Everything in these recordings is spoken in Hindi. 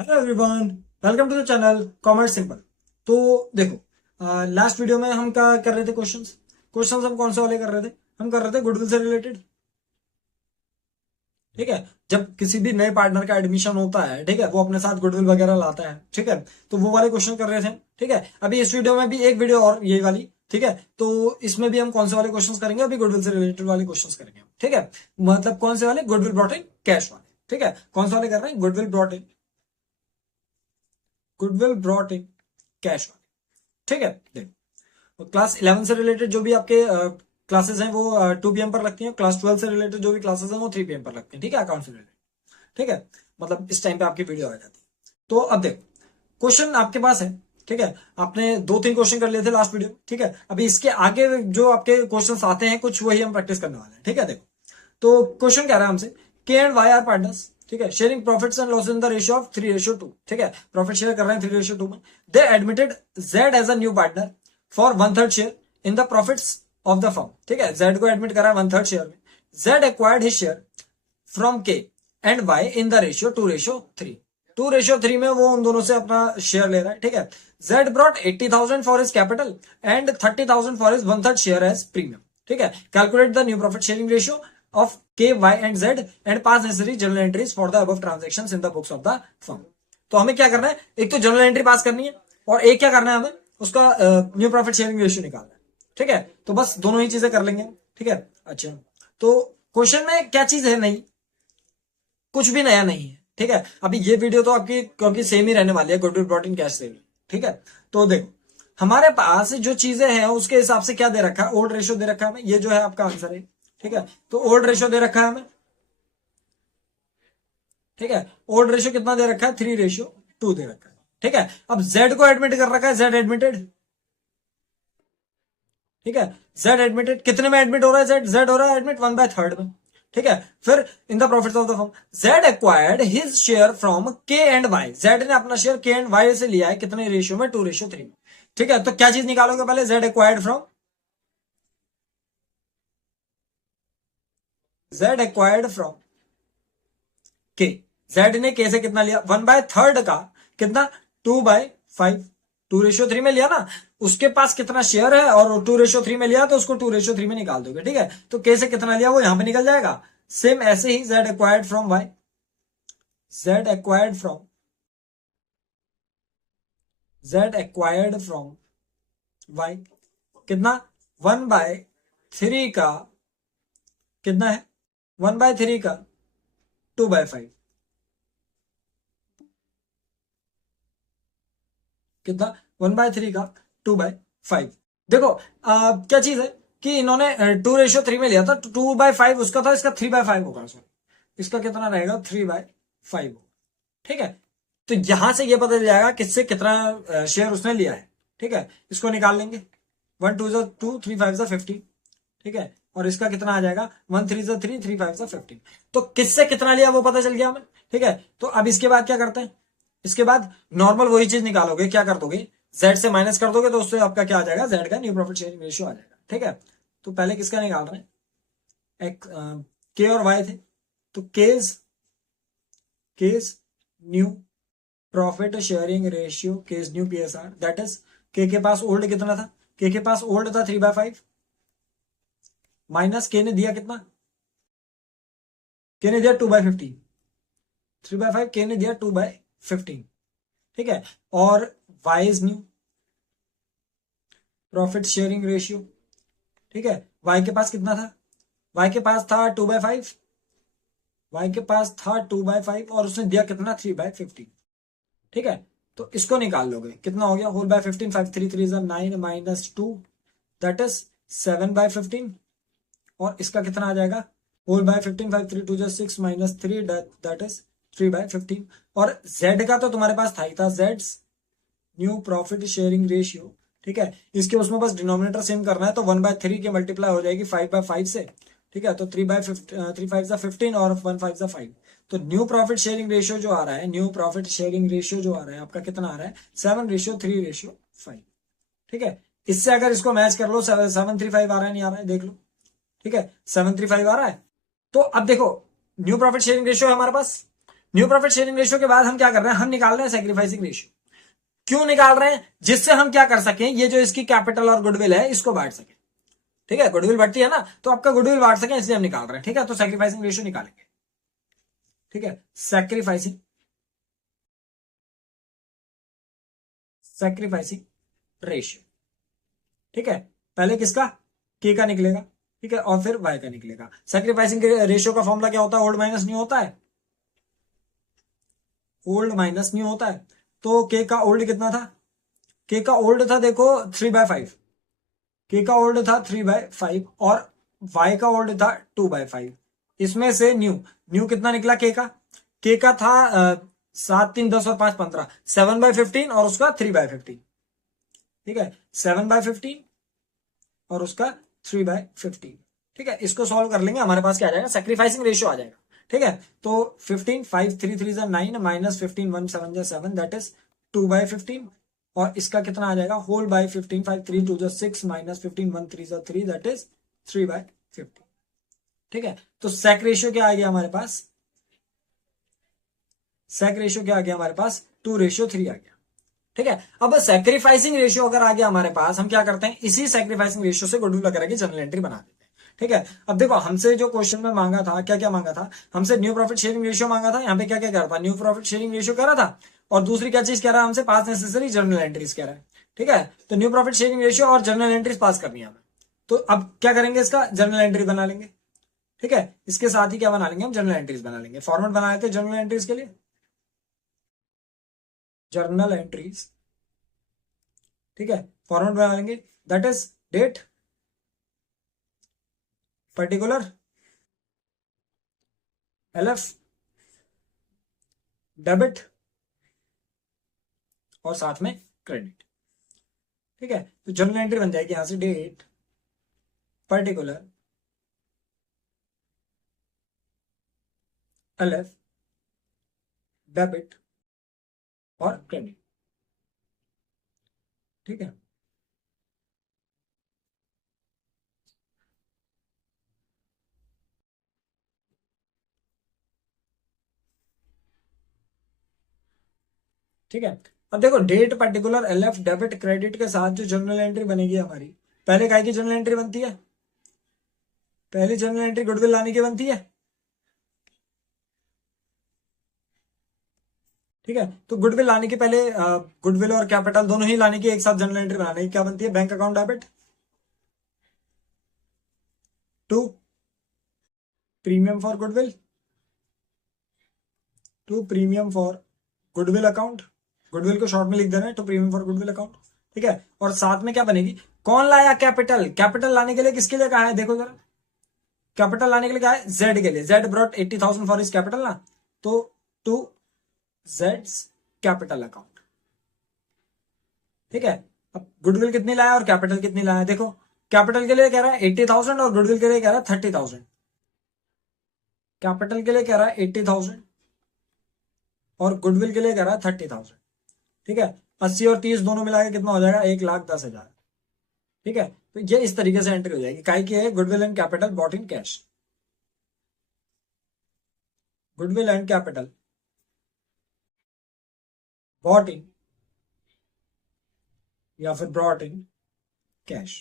Hello everyone, welcome to the channel commerce simple. तो देखो, लास्ट वीडियो में हम क्या कर रहे थे? क्वेश्चंस क्वेश्चंस हम कौन से वाले कर रहे थे? हम कर रहे थे गुडविल से रिलेटेड। ठीक है। जब किसी भी नए पार्टनर का एडमिशन होता है, ठीक है, वो अपने साथ गुडविल वगैरह लाता है, ठीक है, तो वो वाले क्वेश्चन कर रहे थे। ठीक है। अभी इस वीडियो में भी एक वीडियो और ये वाली, ठीक है, तो इसमें भी हम कौन से वाले क्वेश्चंस करेंगे? अभी गुडविल से रिलेटेड वाले क्वेश्चंस करेंगे, ठीक है। मतलब कौन से वाले? गुडविल ब्रॉट इन कैश वाले। ठीक है। कौन से वाले कर रहे हैं? गुडविल ब्रॉट इन कैश वाले। ठीक है। देखो, क्लास 11 से रिलेटेड जो भी आपके क्लासेस हैं वो 2 PM पर लगती हैं। क्लास 12 से रिलेटेड जो भी क्लासेस हैं वो 3 PM पर लगती हैं। ठीक है, अकाउंट से रिलेटेड। ठीक है। मतलब इस टाइम पे आपकी वीडियो आ जाती है। तो अब देखो, क्वेश्चन आपके पास है। ठीक है। आपने 2-3 क्वेश्चन कर लिए थे लास्ट वीडियो। ठीक है। अभी इसके आगे जो आपके क्वेश्चन आते हैं कुछ, वही हम प्रैक्टिस करने वाले हैं। ठीक है। देखो, तो क्वेश्चन कह रहा है हमसे, के एंड वाई आर पार्टनर्स। ठीक है। Sharing profits and loss in the ratio of 3:2। ठीक है। प्रॉफिट शेयर कर रहे हैं 3:2 में। They admitted Z as a new partner for 1/3 share in the profits of the firm. ठीक है। जेड को एडमिट करा है 1/3 शेयर में। Z acquired his share from K and Y in the ratio 2:3। 2:3 में वो उन दोनों से अपना शेयर ले रहा है। ठीक है। Z brought 80,000 for his capital and 30,000 for his 1/3 share as premium. ठीक है। Calculate the new profit sharing ratio of K Y and Z and pass necessary journal entries for the above transactions in the books of the firm. तो हमें क्या करना है? एक तो जर्नल एंट्री पास करनी है, और एक क्या करना है? हमें उसका न्यू प्रॉफिट शेयरिंग रेशियो निकालना है। ठीक है। तो बस दोनों ही चीजें कर लेंगे। ठीक है। अच्छा, तो क्वेश्चन में क्या चीज है? नहीं, कुछ भी नया नहीं है। ठीक है। अभी ये वीडियो तो आपकी क्योंकि सेम ही रहने वाली है, गुडविल ब्रॉट इन कैश से भी। ठीक है। तो देखो, हमारे पास जो चीजें हैं उसके हिसाब से क्या दे रखा है? ओल्ड रेशियो दे रखा है हमें। ये जो है आपका आंसर है। ठीक है। तो ओल्ड रेशियो दे रखा है हमें। ठीक है। ओल्ड रेशियो कितना दे रखा है? 3:2 दे रखा है। ठीक है। अब जेड को एडमिट कर रखा है, जेड एडमिटेड। ठीक है। जेड एडमिटेड कितने में एडमिट हो रहा है? जेड जेड हो रहा है एडमिट 1/3 में। ठीक है। फिर इन the profits of the firm, Z acquired his share from K and Y. Z ने अपना शेयर के एंड वाई से लिया है, कितने रेशियो में? 2:3 में। ठीक है। तो क्या चीज निकालोगे पहले? Z acquired from, Z acquired from के। जेड ने के से कितना लिया? 1/3 का कितना? 2/5। 2:3 में लिया ना, उसके पास कितना शेयर है, और 2:3 में लिया तो उसको 2:3 में निकाल दोगे। ठीक है। तो के से कितना लिया वो यहां पे निकल जाएगा। सेम ऐसे ही Z acquired from Y, Z acquired from, Z acquired from Y कितना? 1/3 का कितना है? 1/3 का 2/5 कितना? 1/3 का 2/5। देखो, क्या चीज है कि इन्होंने 2:3 में लिया था, तो 2/5 उसका था, इसका 3/5 होगा। सॉरी, इसका कितना रहेगा? 3/5 होगा। ठीक है। तो यहां से ये पता चल जाएगा किससे कितना शेयर उसने लिया है। ठीक है। इसको निकाल लेंगे। 1 2 2 3 5 15। ठीक है। और इसका कितना आ जाएगा? 1 3 3 3 5 15। तो किससे कितना लिया वो पता चल गया हमें। ठीक है। तो अब इसके बाद क्या करते हैं? इसके बाद नॉर्मल वही चीज निकालोगे। क्या कर दोगे? जेड से माइनस कर दोगे, तो उससे आपका क्या आ जाएगा? जेड का न्यू प्रॉफिट शेयरिंग रेशियो आ जाएगा। ठीक है। तो पहले किसका निकाल रहे हैं? एक के और वाई थे, तो case new profit sharing ratio, case new PSR, that is के पास ओल्ड कितना था? के पास ओल्ड था 3/5, माइनस के ने दिया कितना? के ने दिया 2/15। 3/5 के ने दिया 2/15। ठीक है। और Y is new profit sharing ratio. ठीक है। वाई के पास कितना था? वाई के पास था 2/5। वाई के पास था 2/5 और उसने दिया कितना? 3/15। ठीक है। तो इसको निकाल लोगे, कितना हो गया? Whole by 15, 5 3 3 9 minus 2, that is 7/15। और इसका कितना आ जाएगा? Whole by 15, 5 3 2 6 minus 3, that is 3/15। और जेड का तो तुम्हारे पास था ही था, Z new profit sharing ratio. ठीक है। इसके उसमें बस डिनोमिनेटर सेम करना है, तो 1/3 की मल्टीप्लाई हो जाएगी 5/5 से। ठीक है। तो 3/5 और 1/5 तो न्यू प्रॉफिट शेयरिंग रेशियो जो आ रहा है, न्यू प्रॉफिट शेयरिंग रेशियो जो आ रहा है आपका, कितना आ रहा है? 7:3:5। ठीक है। इससे अगर इसको मैच कर लो, 735 आ रहा है, नहीं आ रहा है? देख लो। ठीक है। 735 आ रहा है। तो अब देखो, न्यू प्रॉफिट शेयरिंग रेशियो है हमारे पास, न्यू प्रॉफिट शेयरिंग रेशियो के बाद हम क्या कर रहे हैं, हम निकाल रहे हैं सैक्रिफाइसिंग रेशियो। क्यों निकाल रहे हैं, जिससे हम क्या कर सकें, ये जो इसकी कैपिटल और गुडविल है इसको बांट सके। ठीक है, गुडविल बढ़ती है ना, तो आपका गुडविल बांट सके इसलिए हम निकाल रहे हैं। ठीक है, तो सैक्रिफाइसिंग रेशियो निकालेंगे। ठीक है, सैक्रिफाइसिंग सैक्रिफाइसिंग रेशियो। ठीक है, पहले किसका, के का निकलेगा। ठीक है, और फिर वाई का निकलेगा। सैक्रिफाइसिंग रेशियो का फॉर्मूला क्या होता है, ओल्ड माइनस न्यू होता है। ओल्ड माइनस न्यू होता है। तो के का ओल्ड कितना था, के का ओल्ड था देखो 3/5, के का ओल्ड था 3/5 और वाई का ओल्ड था 2/5। इसमें से न्यू, न्यू कितना निकला के का था 7 3 10 और 5 15, 7/15 और उसका 3/15। ठीक है, 7/15 और उसका 3/15। ठीक है, इसको सॉल्व कर लेंगे, हमारे पास क्या आ जाएगा, सैक्रिफाइसिंग रेशियो आ जाएगा। ठीक है, तो 15 5 3 3 9 माइनस 15 1 7 7, दैट इज 2/15। और इसका कितना आ जाएगा, whole by 15 5 3 2 6 minus 15 1 3 3, that is 3/15। ठीक है, तो सैक रेशियो क्या आ गया हमारे पास, सैक रेशियो क्या आ गया हमारे पास, 2:3 आ गया। ठीक है, अब सैक्रिफाइसिंग रेशियो अगर आ गया हमारे पास, हम क्या करते हैं, इसी सैक्रिफाइसिंग रेशियो से गुडविल वगैरह की जनरल एंट्री बना देते हैं। ठीक है, अब देखो हमसे जो क्वेश्चन में मांगा था, क्या क्या मांगा था, हमसे न्यू प्रॉफिट शेयरिंग रेशियो मांगा था। यहाँ पे क्या क्या कह रहा था, न्यू प्रॉफिट शेयरिंग रेशियो कह रहा था, और दूसरी क्या चीज कह रहा है हमसे, पास नेसेसरी जनरल एंट्रीज कह रहा है। ठीक है, तो न्यू प्रॉफिट शेयरिंग रेशियो और जनरल एंट्रीज पास करनी है हमें। तो अब क्या करेंगे, इसका जनरल एंट्री बना लेंगे। ठीक है, इसके साथ ही क्या बना लेंगे, हम जनरल एंट्रीज बना लेंगे। फॉर्मेट बना लेते हैं जनरल एंट्रीज के लिए, जर्नल एंट्रीज। ठीक है, फॉर्मेट बना लेंगे, that is date, particular, LF, debit और साथ में क्रेडिट। ठीक है, तो जर्नल एंट्री बन जाएगी यहां से, डेट, पर्टिकुलर, एलएफ, डेबिट और क्रेडिट। ठीक है, ठीक है, अब देखो date, particular, LF, debit, credit के साथ जो जर्नल एंट्री बनेगी हमारी, पहले काय की जर्नल एंट्री बनती है, पहली जर्नल एंट्री गुडविल लाने की बनती है। ठीक है, तो गुडविल लाने की पहले गुडविल और कैपिटल दोनों ही लाने की एक साथ जर्नल एंट्री बनाने की क्या बनती है, bank account debit, to premium for goodwill, to premium for goodwill account, goodwill को शॉर्ट में लिख देना है, to premium for goodwill account. ठीक है, और साथ में क्या बनेगी, कौन लाया कैपिटल, कैपिटल लाने के लिए किसके लिए कहा है, देखो जरा, कैपिटल लाने के लिए कहा है जेड के लिए, जेड ब्रॉट 80,000 फॉर इस कैपिटल ना, तो टू जेड्स कैपिटल अकाउंट। ठीक है, अब गुडविल कितनी लाया और कैपिटल कितनी लाया, देखो कैपिटल के लिए कह रहा है 80,000 और गुडविल के लिए कह रहा है 30,000। कैपिटल के लिए कह रहा है 80,000 और गुडविल के लिए कह रहा है 30,000। ठीक है, 80 और 30 दोनों मिला के कितना हो जाएगा, 1,10,000। ठीक है, तो ये इस तरीके से एंट्री हो जाएगी, काय की है, goodwill and capital bought in cash, goodwill and capital bought in या फिर ब्रॉट इन कैश।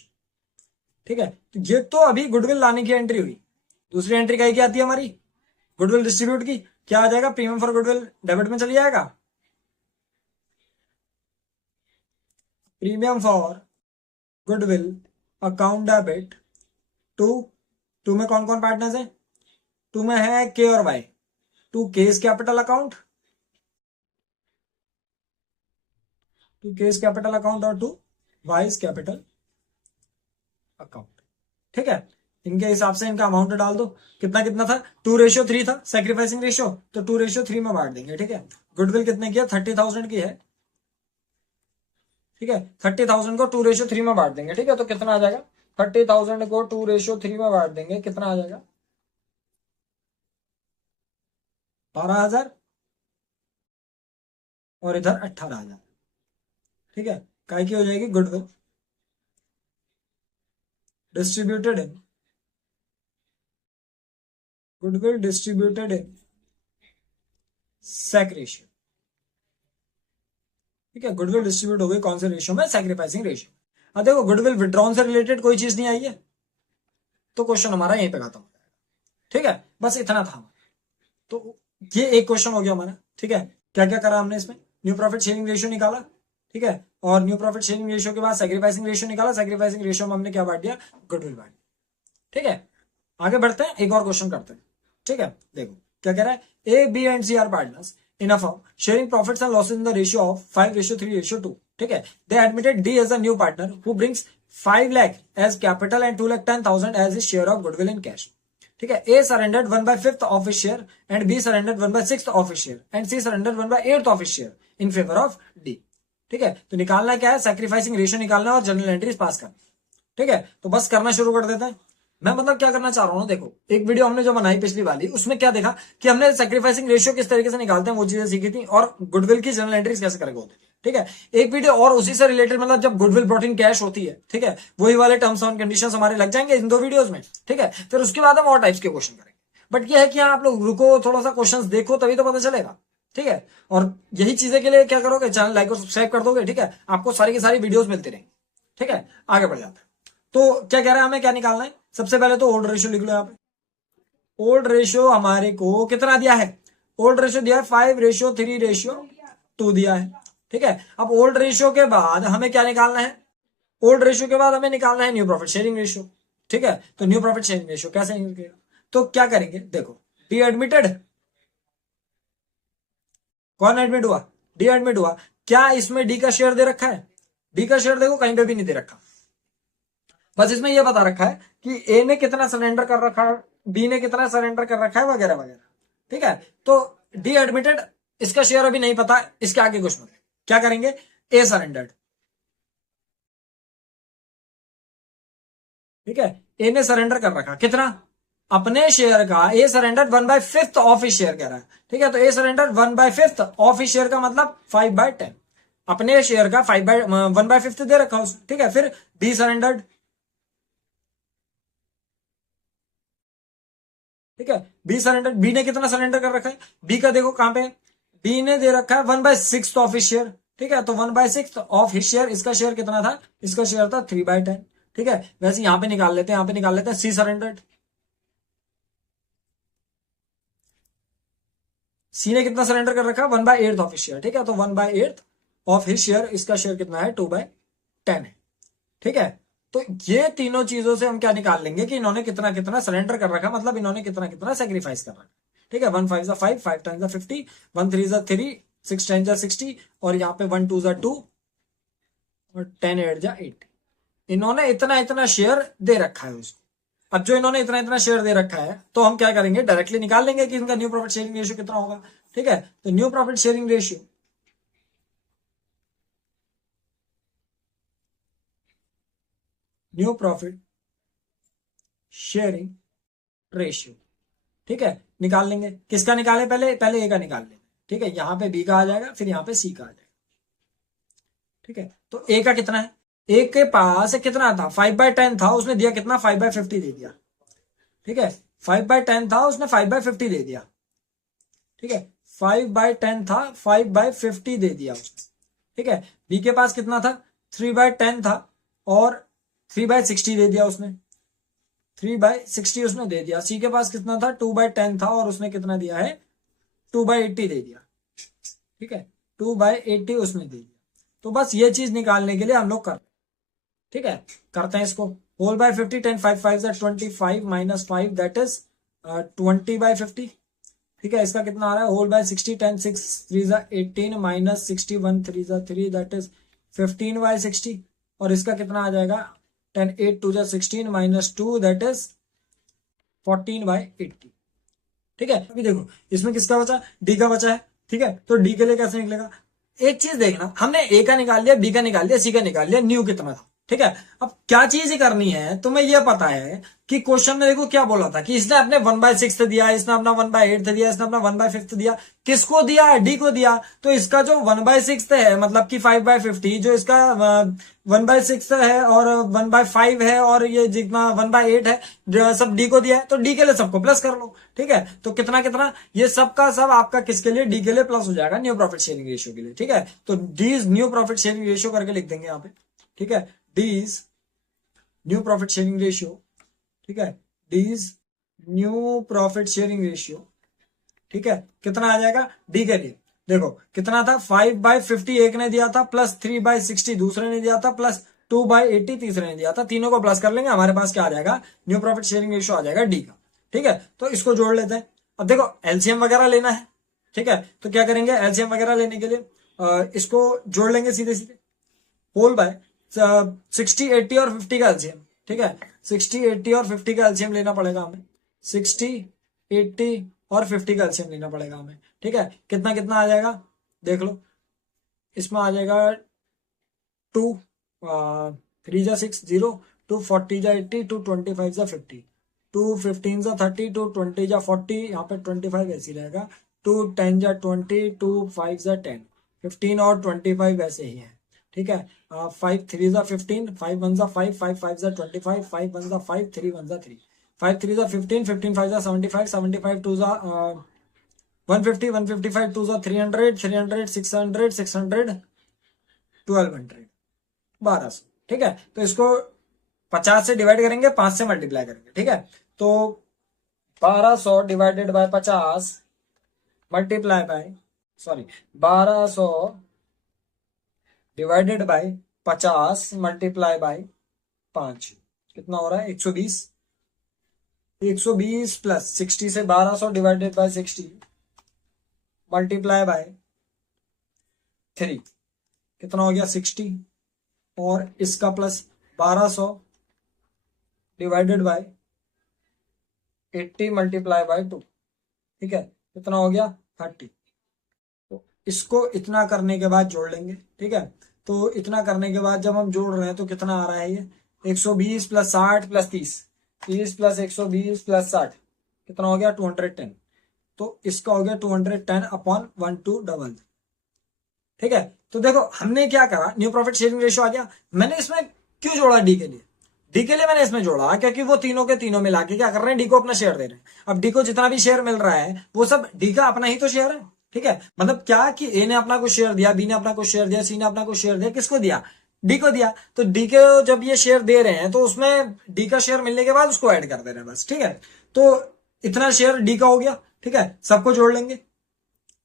ठीक है, तो ये तो अभी गुडविल लाने की एंट्री हुई। दूसरी एंट्री काय की आती है हमारी, गुडविल डिस्ट्रीब्यूट की, क्या आ जाएगा, प्रीमियम फॉर गुडविल डेबिट में चली जाएगा, premium for goodwill account debit to, to में कौन कौन पार्टनर्स है, टू में है के और Y, to K's capital account, to K's capital account और टू वाइज कैपिटल अकाउंट। ठीक है, इनके हिसाब से इनका अमाउंट डाल दो, कितना कितना था, 2:3 था सैक्रिफाइसिंग रेशियो, तो 2:3 में बांट देंगे। ठीक है, गुडविल कितने की है, 30,000 की है। ठीक है, 30,000 को 2:3 में बांट देंगे। ठीक है, तो कितना आ जाएगा, 30,000 को 2:3 में बांट देंगे, कितना आ जाएगा, 12,000 और इधर 18,000। ठीक है, काय की हो जाएगी, goodwill distributed in, goodwill distributed in sac ratio. ठीक है, गुडविल डिस्ट्रीब्यूट हो गई कौन से रेशियो में? Sacrificing ratio. अब देखो गुडविल विड्रॉन से रिलेटेड कोई चीज नहीं आई है, तो क्वेश्चन हमारा यहीं पे खत्म हो जाएगा। ठीक है, बस इतना था। तो ये एक क्वेश्चन हो गया हमारा। ठीक है, क्या क्या करा हमने इसमें? न्यू प्रॉफिट शेयरिंग रेशियो निकाला। ठीक है, और न्यू प्रॉफिट शेयरिंग रेशियो के बाद सैक्रिफाइसिंग रेशियो निकाला। सैक्रिफाइसिंग रेशियो में हमने क्या बांट दिया? गुडविल बांट दिया। ठीक है, आगे बढ़ते हैं, एक और क्वेश्चन करते हैं। ठीक है, देखो क्या कह रहा है? A, B and C are partners in a firm sharing profits and losses in the ratio of 5:3:2। ठीक है, they admitted D as a new partner who brings 5 lakh as capital and 2,10,000 as his share of goodwill in cash. ठीक है, A surrendered 1/5 of his share and B surrendered 1/6 of his share and C surrendered 1/8 of his share in favour of D. ठीक है, तो निकालना क्या है? सैक्रिफाइसिंग रेशियो निकालना और जनरल एंट्रीज पास करना। ठीक है, तो बस करना शुरू कर देते हैं। मैं मतलब क्या करना चाह रहा हूँ, देखो एक वीडियो हमने जो बनाई पिछली वाली, उसमें क्या देखा कि हमने सैक्रिफाइसिंग रेशियो किस तरीके से निकालते हैं वो चीजें सीखी थी, और गुडविल की जनरल एंट्रीज कैसे करेंगे होती है। ठीक है, एक वीडियो और उसी से रिलेटेड, मतलब जब गुडविल ब्रॉट इन कैश होती है, ठीक है, वही वाले टर्म्स एंड कंडीशंस हमारे लग जाएंगे इन 2 वीडियोस में। ठीक है, फिर उसके बाद हम और टाइप्स के क्वेश्चन करेंगे। बट ये है कि आप लोग रुको, थोड़ा सा क्वेश्चन देखो, तभी तो पता चलेगा। ठीक है, और यही चीजें के लिए क्या करोगे? चैनल लाइक और सब्सक्राइब कर दोगे। ठीक है, आपको सारी की सारी वीडियोस मिलती रहेंगी। ठीक है, आगे बढ़ जाते हैं। तो क्या कह रहा है, हमें क्या निकालना है? सबसे पहले तो ओल्ड रेशियो लिख लो यहाँ पे। ओल्ड रेशियो हमारे को कितना दिया है? ओल्ड रेशियो दिया है 5:3:2 दिया है। ठीक है, अब ओल्ड रेशियो के बाद हमें क्या निकालना है? ओल्ड रेशियो के बाद हमें निकालना है न्यू प्रॉफिट शेयरिंग रेशियो। ठीक है, तो न्यू प्रॉफिट शेयरिंग रेशियो कैसे निकलेगा? तो क्या करेंगे, देखो डी एडमिटेड, कौन एडमिट हुआ? डी एडमिट हुआ। क्या इसमें डी का शेयर दे रखा है? डी का शेयर देखो कहीं पे भी नहीं दे रखा, बस इसमें यह बता रखा है कि ए ने कितना सरेंडर कर रखा है, बी ने कितना सरेंडर कर रखा है, वगैरह वगैरह। ठीक है, तो डी एडमिटेड, इसका शेयर अभी नहीं पता, इसके आगे कुछ मतलब क्या करेंगे? ए सरेंडर्ड। ठीक है, ए ने सरेंडर कर रखा कितना? अपने शेयर का। ए सरेंडर 1/5 ऑफ ही शेयर कह रहा है। ठीक है, तो ए सरेंडर 1/5 ऑफ ही शेयर का मतलब 5/10। अपने शेयर का 1/5 दे रखा उसने। ठीक है, फिर बी सरेंडर्ड। ठीक है, बी सरेंडर, बी ने कितना सरेंडर कर रखा है? बी का देखो कहां पे? बी ने दे रखा है 1/6 ऑफ हिज शेयर। ठीक है, तो 1/6 ऑफ हिज शेयर, इसका शेयर कितना था? इसका शेयर था 3/10। ठीक है, वैसे यहां पे निकाल लेते हैं, यहां पे निकाल लेते हैं सी सरेंडर्ड। सी ने कितना सरेंडर कर रखा? 1/8 ऑफ हिज शेयर। ठीक है, तो 1/8 ऑफ हिज शेयर, इसका शेयर कितना है? 2/10 है। ठीक है, तो ये तीनों चीजों से हम क्या निकाल लेंगे कि इन्होंने कितना कितना सरेंडर कर रखा, मतलब इन्होंने कितना कितना सेक्रीफाइस कर रखा। ठीक है, 1 5 5 5 50, 1 3 3, 6 10 60, और यहाँ पे 1 2 2 और 10 8 80। इन्होंने इतना इतना शेयर दे रखा है उसको। अब जो इन्होंने इतना इतना शेयर दे रखा है, तो हम क्या करेंगे? डायरेक्टली निकाल लेंगे कि इनका न्यू प्रॉफिट शेयरिंग रेशियो कितना होगा। ठीक है, तो new profit sharing ratio, new profit sharing ratio. ठीक है, निकाल लेंगे। किसका निकालें? पहले पहले ए का निकाल लेंगे। ठीक है, यहां पे बी का आ जाएगा, फिर यहां पे सी का आ जाएगा। ठीक है, तो ए का कितना है? ए के पास कितना था? 5/10 था, उसने दिया कितना? 5/50 दे दिया। ठीक है, 5/10 था, उसने 5/50 दे दिया। ठीक है, 5/10 था, 5/50 दे दिया उसने। ठीक है, बी के पास कितना था? 3/10 था, और 3/60 दे दिया उसने। 3/60 उसने दे दिया। सी के पास कितना था? 2/10 था, और उसने कितना दिया है? 2/80 दे दिया। ठीक है, 2/80 उसने दे दिया। तो बस ये चीज निकालने के लिए हम लोग कर, ठीक है, करते हैं इसको। Whole by 50, 10 5 5 25 minus 5 that is 20/50। ठीक है, इसका कितना आ रहा है? Whole by 60, 10 6 3 18 minus 61 3 3 that is 15/60। और इसका कितना आ जाएगा? 10 8 2 16 माइनस 2 दैट इज 14/80। ठीक है, अभी देखो इसमें किसका बचा? डी का बचा है। ठीक है, तो डी के लिए कैसे निकलेगा? एक चीज देखना, हमने ए का निकाल लिया, बी का निकाल लिया, सी का निकाल लिया, न्यू कितना था? ठीक है। अब क्या चीज करनी है, तुम्हें यह पता है कि क्वेश्चन में देखो क्या बोला था कि इसने अपने 1/6 दिया, इसने अपना 1/8 दिया, इसने अपना 1/5 दिया। किसको दिया है? डी को दिया। तो इसका जो 1/6 है मतलब कि 5/50, जो इसका 1/6 है और 1/5 है और ये जितना 1/8 है, जो सब डी को दिया है, तो डी के लिए सबको प्लस कर लो। ठीक है, तो कितना कितना ये सब का सब आपका किसके लिए? डी के लिए प्लस हो जाएगा, न्यू प्रॉफिट शेयरिंग रेशियो के लिए। ठीक है, तो D is new profit sharing ratio करके लिख देंगे यहाँ पे। ठीक है, D is new profit sharing ratio. ठीक है, D is new profit sharing ratio. ठीक है, कितना आ जाएगा डी के लिए? देखो कितना था, 5/50 एक ने दिया था, प्लस 3/60 दूसरे ने दिया था, प्लस 2/80 तीसरे ने दिया था। तीनों को प्लस कर लेंगे, हमारे पास क्या आ जाएगा? न्यू प्रॉफिट शेयरिंग रेशियो आ जाएगा डी का। ठीक है, तो इसको जोड़ लेते हैं। अब देखो एलसीएम वगैरह लेना है। ठीक है, तो क्या करेंगे? एलसीएम वगैरह लेने के लिए इसको जोड़ लेंगे सीधे सीधे, होल बाय 60, 80 और 50 का एलसीएम। ठीक है, 60, 80 और 50 का एलसीएम लेना पड़ेगा हमें। 60, 80 और 50 का एलसीएम लेना पड़ेगा हमें। ठीक है, कितना कितना आ जाएगा देख लो। इसमें आ जाएगा 2 3 जा 6 0, 2 40 जा 80, 2 25 जा 50, 2 15 जा 30, 2 20 जा 40, यहाँ पे 25 ऐसे ही रहेगा, 2 10 जा 20, 2 5 जा 10, 15 और 25 ऐसे ही है। ठीक है, 5 3 जा 15, 5 1 जा 5, 5 5 जा 25, 5 1 जा 5, 3 1 जा 3, 5 3 जा 15, 15 5 जा 75, 75 2 जा 150, 155 2 जा 300, 300 600, 600 1200, 1200। ठीक है, तो इसको 50 से डिवाइड करेंगे, 5 से मल्टीप्लाई करेंगे। ठीक है, तो 1200 divided by 50 multiply by 1200 divided by 50 multiply by 5 कितना हो रहा है? 120। 120 प्लस 60 से 1200 डिवाइडेड बाय 60 मल्टीप्लाई बाय 3 कितना हो गया? 60, और इसका plus 1200 divided by 80 multiply by 2। ठीक है, कितना हो गया? 30। तो इसको इतना करने के बाद जोड़ लेंगे। ठीक है, तो इतना करने के बाद जब हम जोड़ रहे हैं तो कितना आ रहा है? ये 120 प्लस 60 प्लस 30, 30 प्लस 120 प्लस 60 कितना हो गया? 210। तो इसका हो गया 210 अपॉन 1200। ठीक है, तो देखो हमने क्या करा, न्यू प्रॉफिट शेयरिंग रेशियो आ गया। मैंने इसमें क्यों जोड़ा डी के लिए? डी के लिए मैंने इसमें जोड़ा क्योंकि वो तीनों के तीनों मिला के क्या कर रहे हैं? डी को अपना शेयर दे रहे हैं। अब डी को जितना भी शेयर मिल रहा है वो सब डी का अपना ही तो शेयर है। ठीक है, मतलब क्या कि ए ने अपना कुछ शेयर दिया, बी ने अपना कुछ शेयर दिया, सी ने अपना कुछ शेयर दिया, किसको दिया? डी को दिया। तो डी के जब ये शेयर दे रहे हैं तो उसमें डी का शेयर मिलने के बाद उसको ऐड कर दे रहे हैं बस। ठीक है, तो इतना शेयर डी का हो गया। ठीक है, सबको जोड़ लेंगे।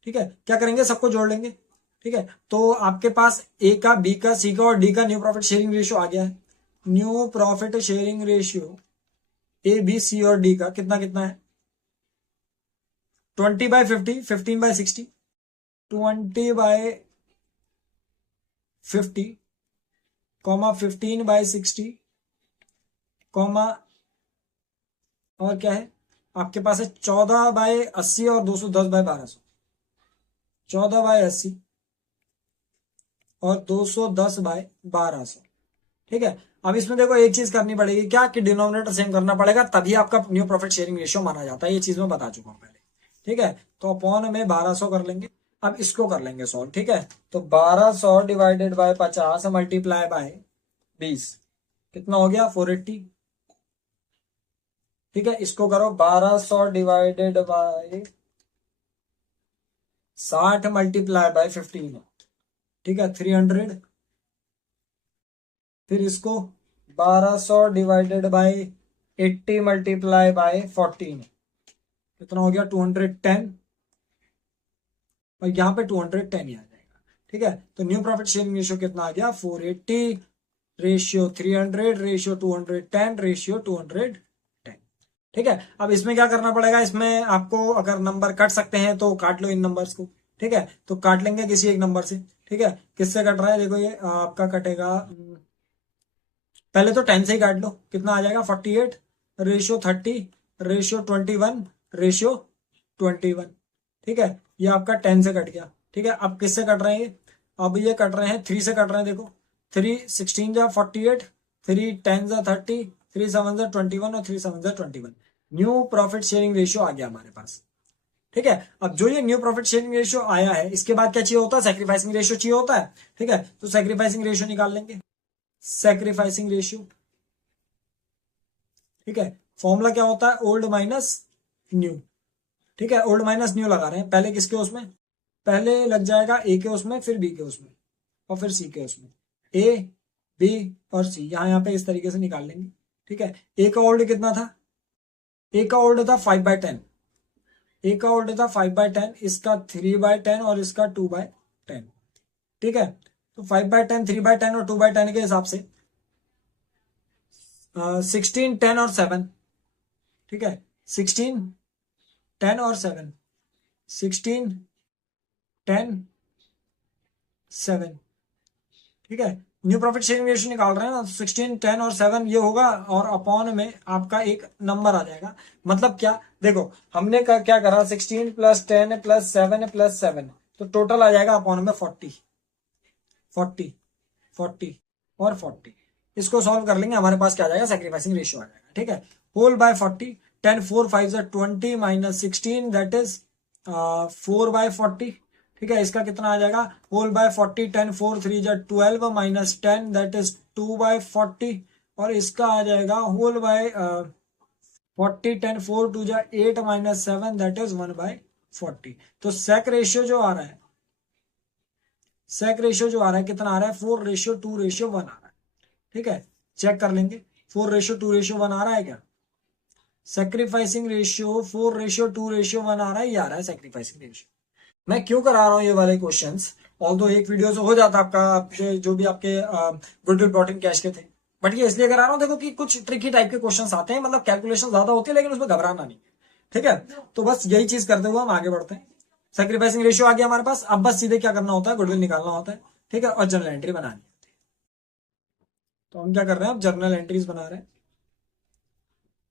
ठीक है, क्या करेंगे? सबको जोड़ लेंगे। ठीक है, तो आपके पास ए का, बी का, सी का और डी का न्यू प्रॉफिट शेयरिंग रेशियो आ गया है। New profit sharing ratio A, B, सी और डी का कितना कितना है? 20/50, 15/60, 20/50 कॉमा 15/60 कॉमा और क्या है आपके पास? है 14/80 और 210/1200। 14/80 और 210/1200। ठीक है, अब इसमें देखो एक चीज करनी पड़ेगी क्या, कि डिनोमिनेटर सेम करना पड़ेगा, तभी आपका न्यू प्रॉफिट शेयरिंग रेशियो माना जाता है। ये चीज मैं बता चुका हूं पहले। ठीक है, तो अपॉन में 1200 कर लेंगे। अब इसको कर लेंगे सॉल्व। ठीक है, तो 1200 डिवाइडेड बाय 50 मल्टीप्लाई बाय 20 कितना हो गया? 480। ठीक है, इसको करो 1200 डिवाइडेड बाय 60 मल्टीप्लाई बाय 15। ठीक है, 300। फिर इसको 1200 डिवाइडेड बाय 80 मल्टीप्लाई बाय 14 कितना हो गया? 210, और यहाँ पे 210 ही आ जाएगा। ठीक है, तो न्यू प्रॉफिट शेयरिंग रेशियो कितना आ गया? 480 रेशियो 300 रेशियो 210 रेशियो 210। ठीक है, अब इसमें क्या करना पड़ेगा? इसमें आपको अगर नंबर कट सकते हैं तो काट लो इन नंबर्स को। ठीक है, तो काट लेंगे किसी एक नंबर से। ठीक है, किससे कट रहा है? देखो ये आपका कटेगा, पहले तो 10 से ही काट लो। कितना आ जाएगा? 48 रेशियो 30 रेशियो 21 रेशियो 21। ठीक है, ये आपका 10 से कट गया। ठीक है, अब किससे कट रहे हैं? अब ये कट रहे हैं 3 से कट रहे हैं। देखो 3 16 जा 48, 3 10 जा 30, 3 7 जा 21 और 3 7 जा 21। न्यू प्रॉफिट शेयरिंग रेशियो आ गया हमारे पास। ठीक है, अब जो ये न्यू प्रॉफिट शेयरिंग रेशियो आया है, इसके बाद क्या चाहिए होता है? सैक्रिफाइसिंग रेशियो चाहिए होता है। ठीक है, तो सैक्रिफाइसिंग रेशियो निकाल लेंगे, सैक्रिफाइसिंग रेशियो। ठीक है, फॉर्मूला क्या होता है? Old minus new. ठीक है, ओल्ड माइनस न्यू लगा रहे हैं। पहले किसके उसमें? पहले लग जाएगा ए के उसमें, फिर बी के उसमें, और फिर सी के उसमें। ए, बी और सी यहाँ पे इस तरीके से निकाल लेंगे। ठीक है, ए का ओल्ड कितना था? ए का ओल्ड था 5/10। ए का ओल्ड था 5/10, इसका 3/10 और इसका 2/10। ठीक है, तो 5/10, 3/10 और 2/10 के हिसाब से 16, 10 और 7। ठीक है, 16, 10 और 7, 16, 10, 7। ठीक है, न्यू प्रॉफिट शेयरिंग रेशियो निकाल रहे हैं ना, 16, 10 और 7 ये होगा, और अपॉन में आपका एक नंबर आ जाएगा। मतलब क्या? देखो, हमने क्या करा, 16 + 10 + 7 + 7, तो टोटल आ जाएगा अपॉन में 40, 40, 40 और 40। इसको सॉल्व कर लेंगे, हमारे पास क्या आ जाएगा? सैक्रिफाइसिंग रेशियो आ जाएगा। ठीक है, whole by 40, 10 4 5 20 minus 16, that is 4/40। ठीक है, इसका कितना आ जाएगा? Whole by 40, 10 4 3 12 minus 10, that is 2/40। और इसका आ जाएगा whole by 40, 10 4 2 8 minus 7, that is 1/40। तो सेक रेशियो जो आ रहा है, सेक रेशियो जो आ रहा है, कितना आ रहा है? 4:2:1 आ रहा है। ठीक है, चेक कर लेंगे, 4:2:1 आ रहा है क्या? सेक्रीफाइसिंग रेशियो 4:2:1 आ रहा है, ये आ रहा है सेक्रीफाइसिंग रेशियो। मैं क्यों करा रहा हूँ ये वाले क्वेश्चंस? ऑल्दो एक वीडियो से हो जाता आपका, जो भी आपके गुडविल ब्रॉट इन कैश के थे, बट ये इसलिए करा रहा हूँ, देखो कि कुछ ट्रिकी टाइप के क्वेश्चंस आते हैं, मतलब कैलकुलेशन ज्यादा होती है, लेकिन उसमें घबराना नहीं। ठीक है, तो बस यही चीज करते हुए हम आगे बढ़ते हैं। सेक्रीफाइसिंग रेशियो आ गया हमारे पास, अब बस सीधे क्या करना होता है? गुडविल निकालना होता है। ठीक है, और जर्नल एंट्री बनानी होती है। तो हम क्या कर रहे हैं? अब जर्नल एंट्रीज बना रहे हैं।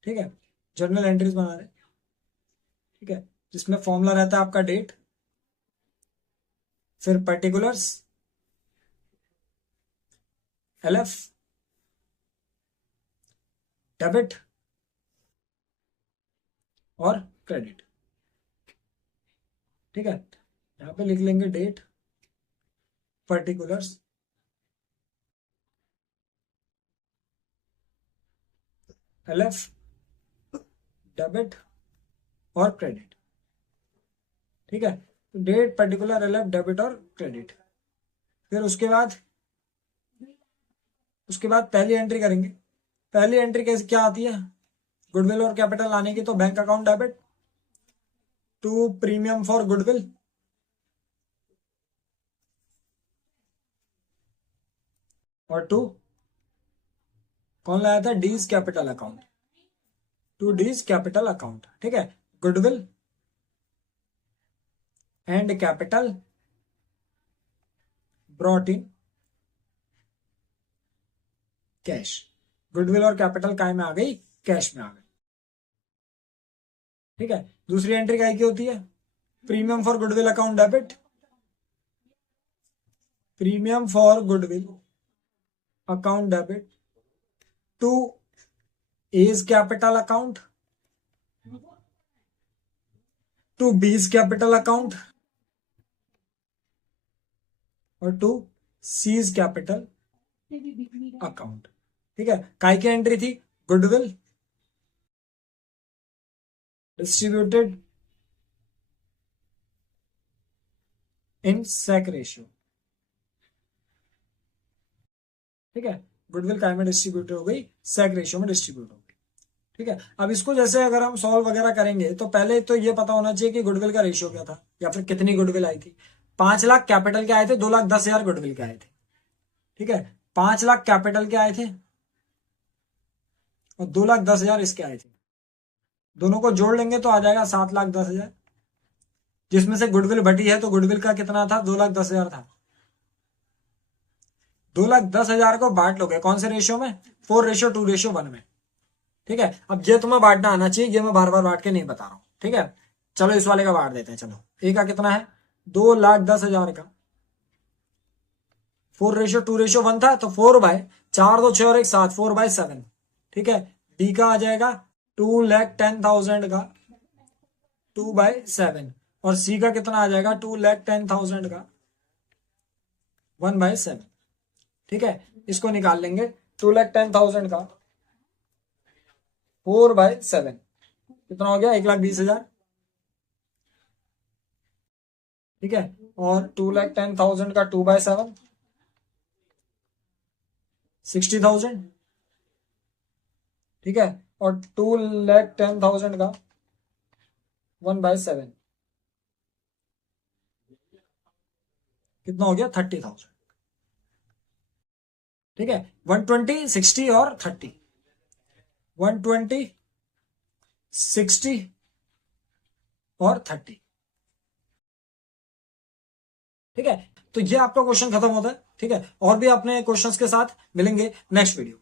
ठीक है, जर्नल एंट्रीज बना रहे हैं। ठीक है, जिसमें फॉर्मूला रहता है आपका डेट, फिर पर्टिकुलर्स, एलएफ, डेबिट और क्रेडिट। ठीक है, यहां पे लिख लेंगे डेट, पर्टिकुलर्स, एलएफ, डेबिट और क्रेडिट। ठीक है, तो डेट, पर्टिकुलर, एलएफ, डेबिट और क्रेडिट। फिर उसके बाद पहली एंट्री करेंगे। पहली एंट्री कैसे क्या आती है? गुडविल और कैपिटल लाने की, तो bank account debit to premium for goodwill, और टू कौन लाया था? D's capital account, to D's capital account. ठीक है, goodwill and capital brought in cash. Goodwill और कैपिटल काय में आ गई? कैश में आ गई। ठीक है, दूसरी एंट्री काय की होती है? Premium for goodwill account debit, premium for goodwill account debit to A's capital account, to B's capital account और टू सीज कैपिटल अकाउंट। ठीक है, काय की एंट्री थी? Goodwill distributed in sac ratio. ठीक है, गुडविल काय में डिस्ट्रीब्यूट हो गई? सेक रेशियो में डिस्ट्रीब्यूट हो गई। ठीक है, अब इसको जैसे अगर हम सॉल्व वगैरह करेंगे, तो पहले तो ये पता होना चाहिए कि गुडविल का रेशियो क्या था, या फिर कितनी गुडविल आई थी। 5 लाख कैपिटल के आए थे, 2,10,000 गुडविल के आए थे। ठीक है, 5 लाख कैपिटल के आए थे और 2,10,000 इसके आए थे। दोनों को जोड़ लेंगे तो आ जाएगा 7,10,000, जिसमें से गुडविल बटी है, तो गुडविल का कितना था? 2,10,000 था। 2,10,000 को बांट लोगे कौन से रेशियो में? 4:2:1 में। ठीक है, अब ये तुम्हें बांटना आना चाहिए, ये मैं बार बार बांट के नहीं बता रहा हूं। ठीक है, चलो इस वाले का बांट देते हैं। चलो, ए का कितना है? 2,10,000 का 4:2:1 था, तो 4/, 4 2 6 और 1 7, 4/7। ठीक है, डी का आ जाएगा 2,10,000 का 2/7, और सी का कितना आ जाएगा 2,10,000 का 1/7। ठीक है, इसको निकाल लेंगे। 2,10,000 का 4/7 कितना हो गया, 1,20,000। ठीक है, और 2,10,000 का 2/7 60,000। ठीक है, और 2,10,000 का 1/7 कितना हो गया, 30,000। ठीक है, 120, 60 और 30, 120, 60 और 30। ठीक है, तो ये आपका क्वेश्चन खत्म होता है। ठीक है, और भी अपने क्वेश्चंस के साथ मिलेंगे नेक्स्ट वीडियो।